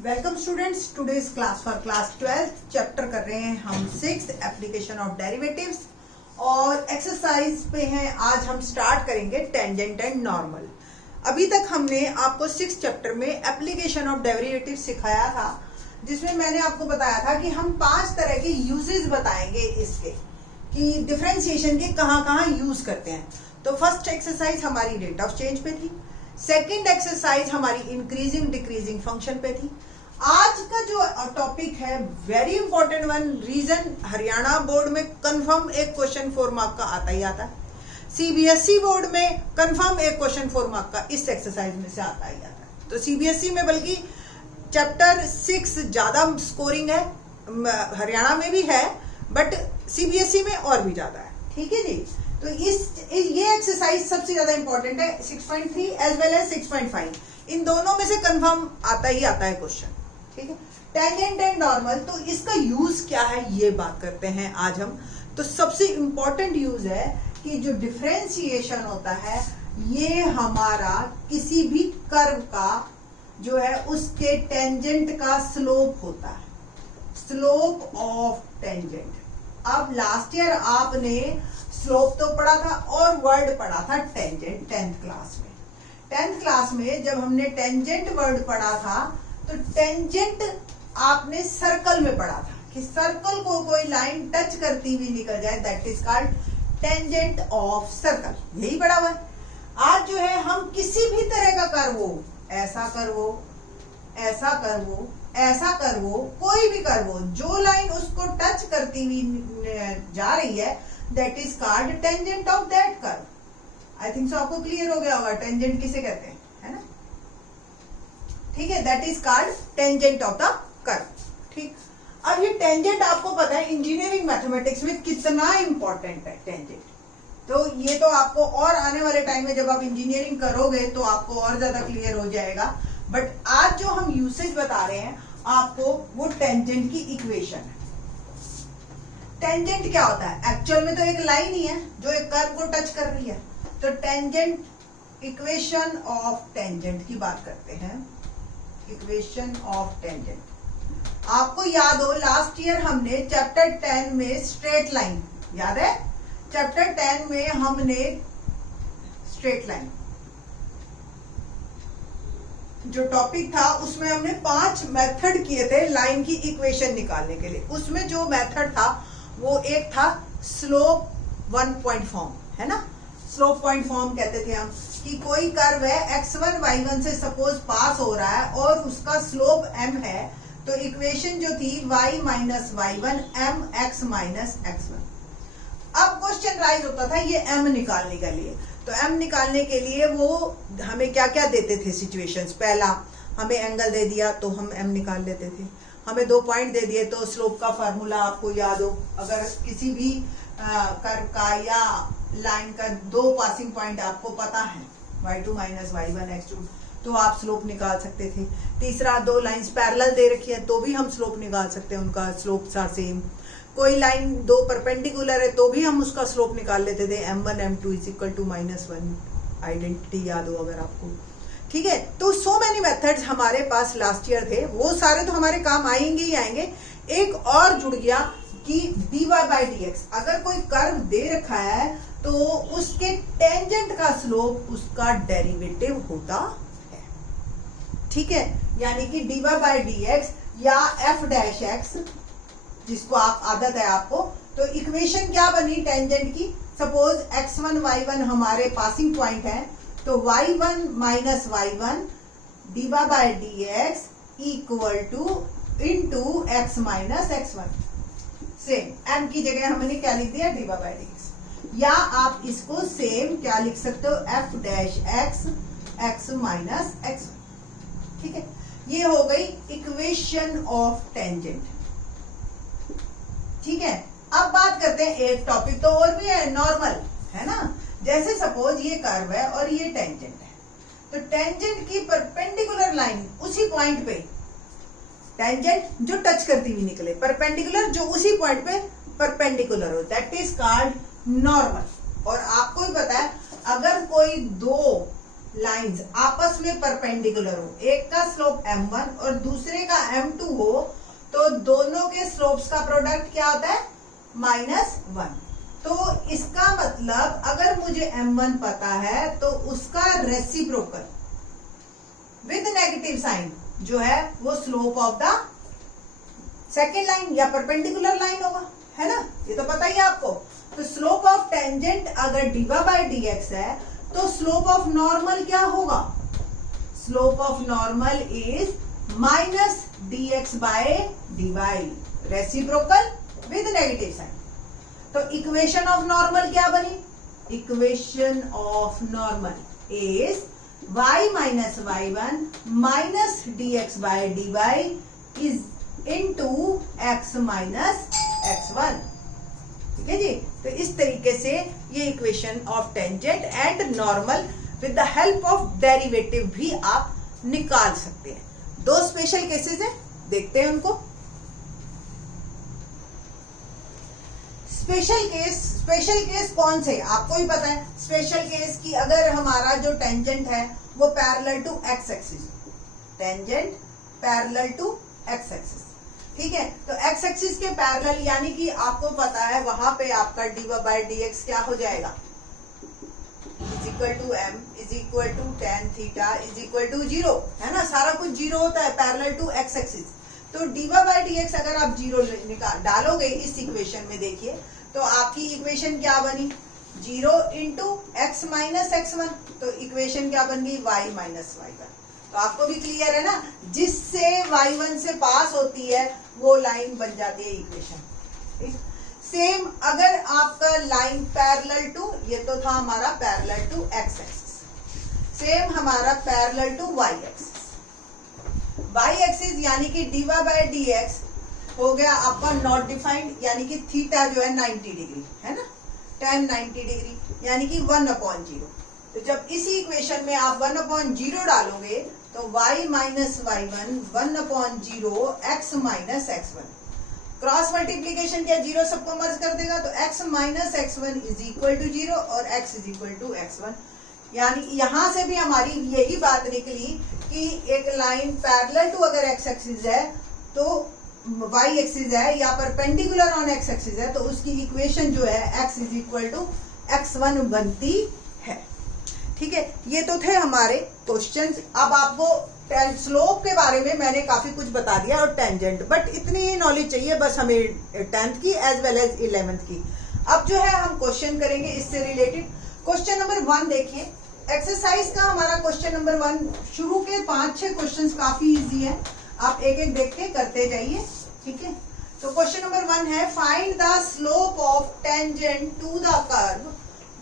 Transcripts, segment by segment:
Welcome students, today's class for class 12 chapter कर रहे हैं हम 6 एप्लीकेशन ऑफ डेरिवेटिव्स और एक्सरसाइज पे हैं। आज हम स्टार्ट करेंगे टेंजेंट एंड नॉर्मल। अभी तक हमने आपको 6 चैप्टर में एप्लीकेशन ऑफ डेरिवेटिव सिखाया था, जिसमें मैंने आपको बताया था कि हम 5 तरह के यूजेस बताएंगे इसके, कि डिफरेंशिएशन के कहाँ कहाँ यूज करते हैं। तो फर्स्ट एक्सरसाइज हमारी रेट ऑफ चेंज पे थी, सेकेंड एक्सरसाइज हमारी इंक्रीजिंग डिक्रीजिंग फंक्शन पे थी। आज का जो टॉपिक है very important one, reason Haryana board में कंफर्म एक क्वेश्चन 4 मार्क का आता ही आता है, सीबीएसई बोर्ड में कंफर्म एक क्वेश्चन 4 मार्क का इस एक्सरसाइज में से आता ही आता है। तो सीबीएसई में बल्कि चैप्टर 6 ज्यादा स्कोरिंग है, हरियाणा में भी है बट सीबीएसई में और भी ज्यादा है। ठीक है जी। तो ये एक्सरसाइज सबसे ज्यादा इंपॉर्टेंट है, 6.3 एज वेल एज 6.5, इन दोनों में से कंफर्म आता ही आता है क्वेश्चन। ठीक है। टेंजेंट एंड नॉर्मल, तो इसका यूज क्या है ये बात करते हैं आज हम। तो सबसे इंपॉर्टेंट यूज है कि जो डिफरेंशिएशन होता है ये हमारा किसी भी कर्व का जो है उसके टेंजेंट का स्लोप होता है, स्लोप ऑफ टेंजेंट। अब लास्ट ईयर आपने स्लोप तो पढ़ा था और वर्ड पढ़ा था टेंजेंट 10th क्लास में। 10th क्लास में जब हमने टेंजेंट वर्ड पढ़ा था तो टेंजेंट आपने सर्कल में पढ़ा था कि सर्कल को कोई लाइन टच करती हुई निकल जाए, that is called tangent of circle. यही पढ़ा हुआ है। आज जो है हम किसी भी तरह का कर्व हो, ऐसा कर्व हो, ऐसा कर्व हो, ऐसा कर्व हो, कोई भी कर्व हो, जो लाइन उसको टच करती हुई जा रही है that is called tangent of that curve. I think so आपको क्लियर हो गया होगा टेंजेंट किसे कहते हैं, है ना। ठीक है, that is called tangent of the curve. ठीक। अब ये टेंजेंट आपको पता है इंजीनियरिंग मैथमेटिक्स में कितना इंपॉर्टेंट है टेंजेंट। तो ये तो आपको और आने वाले टाइम में जब आप इंजीनियरिंग करोगे तो आपको और ज्यादा क्लियर हो जाएगा। बट आज जो हम यूसेज बता रहे हैं आपको वो टेंजेंट की इक्वेशन है। टेंजेंट क्या होता है? एक्चुअल में तो एक लाइन ही है जो एक कर्व को टच कर रही है। तो टेंजेंट, इक्वेशन ऑफ टेंजेंट की बात करते हैं। इक्वेशन ऑफ टेंजेंट आपको याद हो लास्ट ईयर हमने चैप्टर 10 में स्ट्रेट लाइन, याद है? चैप्टर 10 में हमने स्ट्रेट लाइन जो टॉपिक था उसमें हमने 5 मेथड किए थे लाइन की इक्वेशन निकालने के लिए। उसमें जो मेथड था वो एक था स्लोप 1 पॉइंट फॉर्म, है ना। स्लोप पॉइंट फॉर्म कहते थे हम कि कोई कर्व है x1 y1 से सपोज पास हो रहा है और उसका स्लोप m है, तो इक्वेशन जो थी y minus y1 m x minus x1। अब क्वेश्चन राइज होता था ये m निकालने के लिए। तो m निकालने के लिए वो हमें क्या क्या देते थे सिचुएशंस। पहला, हमें एंगल दे दिया तो हम m निकाल लेते थे। हमें 2 पॉइंट दे दिए तो स्लोप का फार्मूला आपको याद हो, अगर किसी भी कर्व का या लाइन का 2 पासिंग पॉइंट आपको पता है y2 माइनस y1 x2, तो आप स्लोप निकाल सकते थे। तीसरा, 2 लाइंस पैरेलल दे रखी है तो भी हम स्लोप निकाल सकते हैं, उनका स्लोप सा सेम। कोई लाइन 2 परपेंडिकुलर है तो भी हम उसका स्लोप निकाल लेते थे, m1 m2 is equal to -1। Identity याद हो अगर आपको। ठीक है। तो सो मेनी मेथड्स हमारे पास लास्ट ईयर थे, वो सारे तो हमारे काम आएंगे ही आएंगे। एक और जुड़ गया कि dy बाई dx, अगर कोई कर्व दे रखा है तो उसके टेंजेंट का स्लोप उसका डेरिवेटिव होता है। ठीक है, यानी कि dy बाई dx या f डैश x, जिसको आप आदत है आपको। तो इक्वेशन क्या बनी टेंजेंट की? सपोज x1 y1 हमारे पासिंग पॉइंट है, तो y1 minus y1 dy by dx equal two into x minus x1। Same m की जगह हमने क्या लिख दिया? dy by dx। या आप इसको सेम क्या लिख सकते हो? f dash x x minus x। ठीक है, ये हो गई इक्वेशन ऑफ टेंजेंट। ठीक है। अब बात करते हैं, एक टॉपिक तो और भी है, नॉर्मल, है ना। जैसे सपोज ये कर्व है और ये टेंजेंट है, तो टेंजेंट की परपेंडिकुलर लाइन उसी पॉइंट पे, टेंजेंट जो टच करती हुई निकले, परपेंडिकुलर जो उसी पॉइंट पे परपेंडिकुलर हो, दैट इज कॉल्ड नॉर्मल। और आपको भी पता है अगर कोई 2 लाइंस आपस में परपेंडिकुलर हो, एक का स्लोप m1 और दूसरे का m2 हो, तो दोनों के स्लोप्स का प्रोडक्ट क्या होता है? -1। तो इसका मतलब अगर मुझे m1 पता है तो उसका रेसिप्रोकल विद नेगेटिव साइन जो है वो slope of the second line या परपेंडिकुलर लाइन होगा, है ना? ये तो पता ही है आपको। तो स्लोप ऑफ टेंजेंट अगर dy/dx है तो स्लोप ऑफ नॉर्मल क्या होगा? Slope of normal is -dx/dy, reciprocal with negative sign. तो इक्वेशन ऑफ नॉर्मल क्या बनी? Equation of normal is y minus y1 minus dx/dy is into x minus x1। ठीक है जी। तो इस तरीके से ये equation of tangent and normal with the help of derivative भी आप निकाल सकते हैं। दो स्पेशल केसेस हैं, देखते हैं उनको। स्पेशल केस कौन से? आपको ही पता है स्पेशल केस की, अगर हमारा जो टेंजेंट है वो parallel to x axis, tangent parallel to x axis, ठीक है? तो एक्स एक्सिस के पैरेलल यानी कि आपको पता है वहां पे आपका dy/dx क्या हो जाएगा? m = tan θ = 0, है ना? सारा कुछ 0 होता है पैरेलल टू एक्स एक्सिस। तो dy/dx अगर आप 0 डालोगे इस इक्वेशन में, देखिए तो आपकी इक्वेशन क्या बनी? 0 × x - x1। तो इक्वेशन क्या बन गई? y - y1। तो आपको भी क्लियर है ना, जिससे y1 से पास होती है वो लाइन बन जाती है इक्वेशन। सेम अगर आपका लाइन पैरेलल टू, ये तो था हमारा parallel to x axis, same हमारा पैरेलल टू y एक्सिस यानी कि dy/dx हो गया आपका नॉट डिफाइंड, यानी कि थीटा जो है 90 डिग्री, है ना? tan 90 डिग्री यानी कि 1/0। तो जब इसी इक्वेशन में आप 1/0 डालोगे तो y - y1 1/0 x - x1। Cross multiplication क्या 0 सबको मर्ज कर देगा, तो x - x1 = 0 और x = x1। यानी यहां से भी हमारी यही बात निकली कि एक लाइन पैरेलल टू अगर x एक्सिस है तो y एक्सिस है या परपेंडिकुलर ऑन x एक्सिस है तो उसकी इक्वेशन जो है x = x1 बनती है। ठीक है, ये तो थे हमारे क्वेश्चंस। अब आपको स्लोप के बारे में मैंने काफी कुछ बता दिया और टेंजेंट, बट इतनी ही नॉलेज चाहिए बस हमें 10th की एज वेल एज 11th की। अब जो है हम क्वेश्चन करेंगे इससे रिलेटेड। क्वेश्चन नंबर 1 देखिए, एक्सरसाइज का हमारा क्वेश्चन नंबर 1, शुरू के 5-6 क्वेश्चंस काफी इजी है, आप एक एक देख के करते जाइए। ठीक है, तो क्वेश्चन नंबर 1 है, find the slope of tangent to the curve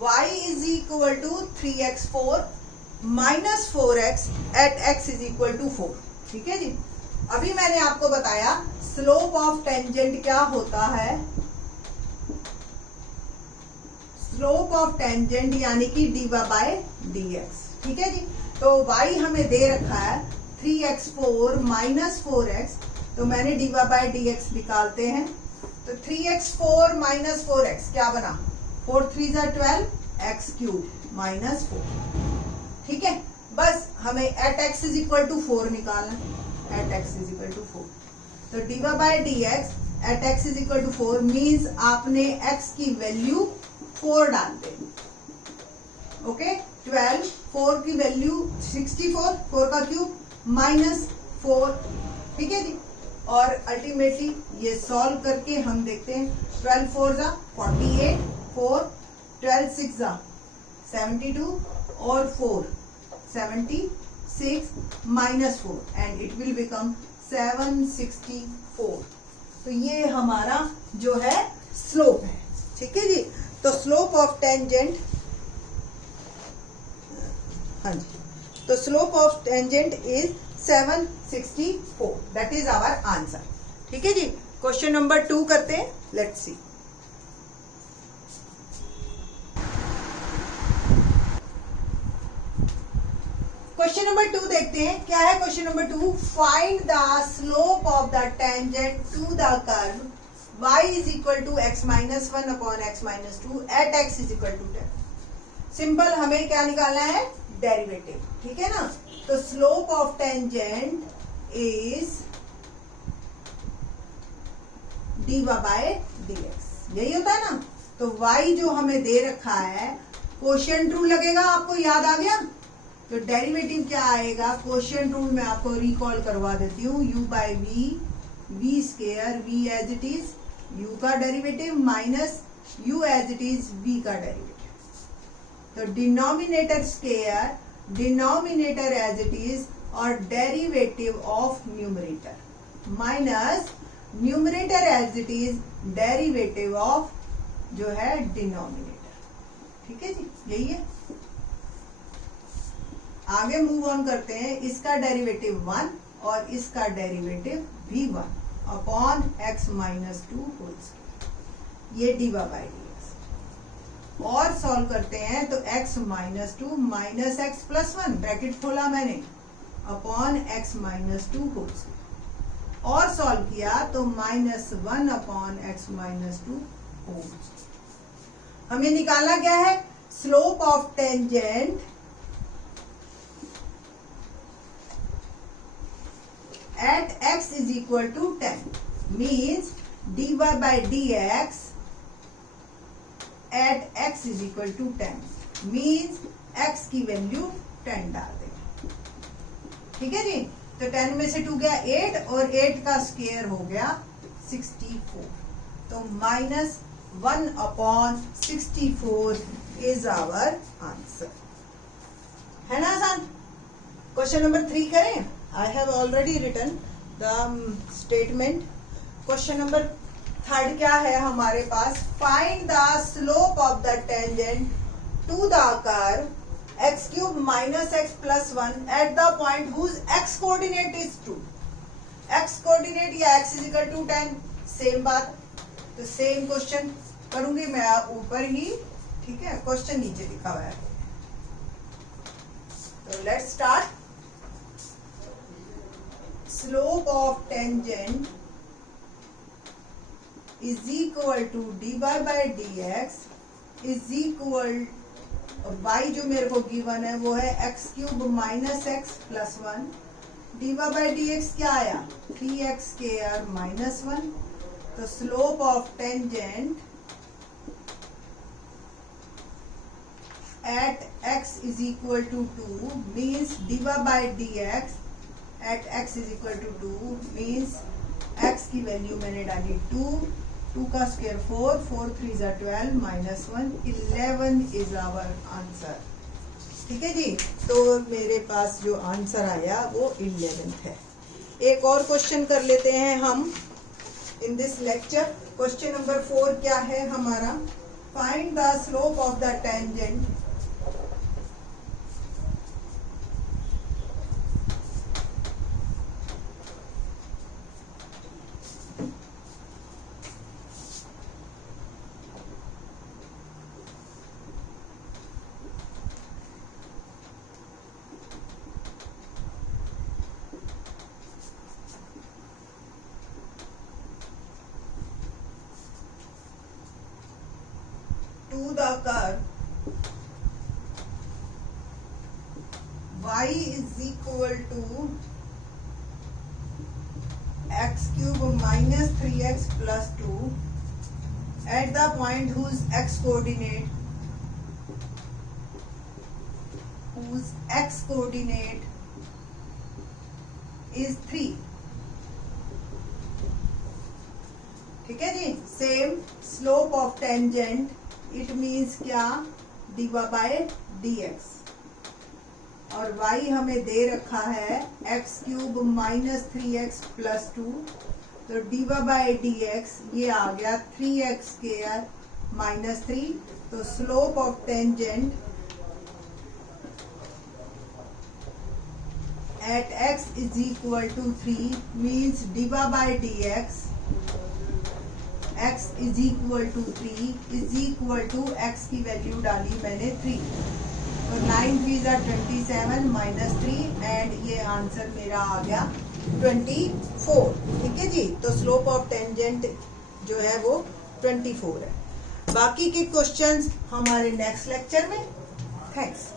y = 3x4 - 4x at x = 4। ठीक है जी, अभी मैंने आपको बताया स्लोप ऑफ टेंजेंट क्या होता है। स्लोप ऑफ टेंजेंट यानी कि dy/dx। ठीक है जी, तो y हमें दे रखा है 3x4 - 4x, तो मैंने dy/dx निकालते हैं। तो 3x4 - 4x क्या बना? 4 × 3 = 12 x³ -4। ठीक है, बस हमें at x = 4 निकालना है, at x = 4। तो dy/dx at x = 4 मीन्स आपने x की वैल्यू 4 डालते हैं। ओके, 12, 4 की वैल्यू 64, 4 का क्यूब -4। ठीक है जी, और अल्टीमेटली ये सॉल्व करके हम देखते हैं। 12 4 = 48, 4 12 6 = 72 और 4 76 -4 एंड इट विल बिकम 764। तो ये हमारा जो है स्लोप है। ठीक है जी, तो स्लोप ऑफ टेंजेंट, हाँ जी, तो slope of tangent is 764, that is our answer. ठीक है जी, क्वेश्चन नंबर 2 करते हैं, लेट्स सी। क्वेश्चन नंबर 2 देखते हैं, क्या है question number 2? Find the slope of the tangent to the curve y = x - 1/x - 2 at x = 10। Simple, हमें क्या निकालना है? डेरिवेटिव, ठीक है ना। तो slope of tangent is dy by dx, यही होता है ना। तो y जो हमें दे रखा है, कोशिएंट रूल लगेगा, आपको याद आ गया। तो डेरिवेटिव क्या आएगा, कोशिएंट रूल में आपको रिकॉल करवा देती हूँ, u by v square, v as it is u का derivative minus u as it is v का डेरिवेटिव। तो denominator square, denominator as it is और derivative of numerator minus numerator as it is derivative of जो है denominator, ठीक है जी, यही है। आगे मूव ऑन करते हैं, इसका डेरिवेटिव 1 और इसका डेरिवेटिव भी 1 upon x minus 2 whole square, ये dy बाई dx। और सॉल्व करते हैं तो x minus 2 minus x plus 1 bracket खोला मैंने upon x minus 2 whole square, और सॉल्व किया तो -1 upon x minus 2 whole square. हमें निकालना क्या है, slope of tangent at x is equal to 10 means dy by dx at x is equal to 10 means x की वैल्यू 10 डाल देंगे, ठीक है जी। तो 10 में से 2 गया 8 और 8 का स्क्वायर हो गया 64, तो -1 अपॉन 64 इज आवर आंसर, है ना आसान। क्वेश्चन नंबर 3 करें। I have already written the statement. Question number 3 क्या है हमारे पास, find the slope of the tangent to the curve x cube minus x plus 1 at the point whose x coordinate is 2. x coordinate या x is equal to 10, same बात। तो same question करूंगी मैं ऊपर ही, ठीक है, क्वेश्चन नीचे लिखा हुआ है। तो let's start. Slope of tangent is equal to dy by dx is equal, y जो मेरे को गिवन है वो है x cube minus x plus 1, dy by dx क्या आया 3x स्क्वायर माइनस 1। तो slope of tangent at x is equal to 2 means dy by dx at x is equal to 2 means x की value मैंने डाली 2 का square 4 3 is 12 minus 1 11 is our answer, ठीक है जी। तो मेरे पास जो आंसर आया वो 11 है। एक और क्वेश्चन कर लेते हैं हम in this lecture. Question number 4 क्या है हमारा, find the slope of the tangent to the curve y is equal to x cube minus 3x plus 2 at the point whose x coordinate is 3, ठीक है जी। Same slope of tangent it means क्या, dy by dx, और y हमें दे रखा है x cube minus 3x plus 2, तो dy by dx ये आ गया 3x स्क्वायर माइनस 3। तो slope of tangent at x is equal to 3 means dy by dx x is equal to 3 is equal to x की value डाली मैंने 3, तो 9 3 are 27 माइनस 3 and ये आंसर मेरा आ गया 24, ठीक है जी। तो स्लोप ऑफ टेंजेंट जो है वो 24 है। बाकी के क्वेश्चंस हमारे नेक्स्ट लेक्चर में। थैंक्स।